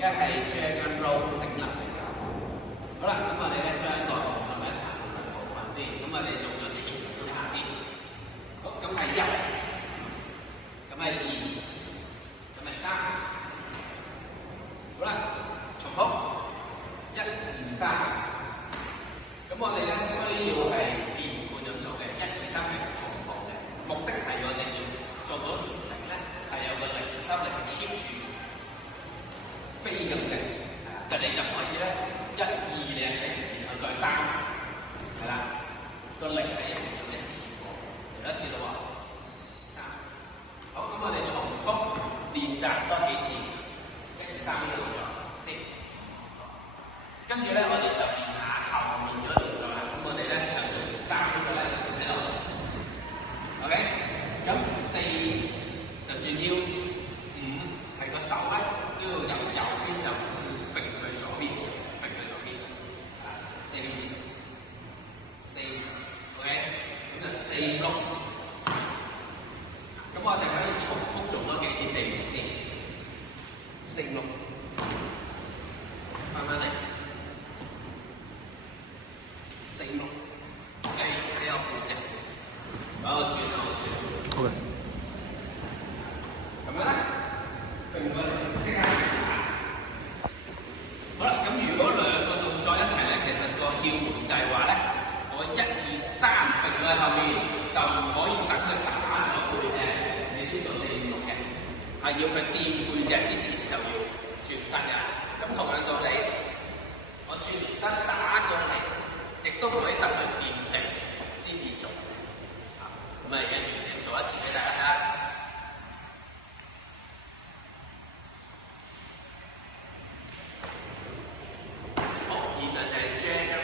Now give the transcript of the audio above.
家係將個 row 成立嚟搞。好啦，咁我哋咧將內部做一層部分先。咁我哋做咗前半下先。好，咁係1，咁係2，咁係3。好啦，重複1、2、3。咁我哋咧需要係連貫咁做嘅，1、2、3係同步嘅。目的係我哋要做到條繩咧係有個零收力 keep 住飛咁嘅，就你就可以咧1、2你係飛，然後再3，係啦，個力係一定要一次過，有一次到喎3。好，咁我哋重複練習多幾次，1、2、3呢個動作先。跟住咧，我哋就練下後面嗰動作啦。咁我哋咧就做3呢個咧就停喺度。OK， 咁4就轉腰，5係個手咧都要由右邊就揈去左邊，揈去左邊。4 ，OK， 咁就4、6。咁我哋可以重複做多幾次4、6先。4、6，翻返嚟。4、6，喺個背脊，把我轉啊，我轉。好嘅。咁樣咧，揈過嚟，即刻打。好啦，咁如果兩個動作一齊咧，其實個竅門就係話咧，我1、2、3揈過去後面，就唔可以等佢打咗背脊，你先做4、5、6嘅，係要佢掂背脊之前就要轉身嘅。咁同樣道理，我轉完身打過嚟。亦都可以等佢掂定先至做，咁啊而家完整做一次俾大家睇。好，以上就係 General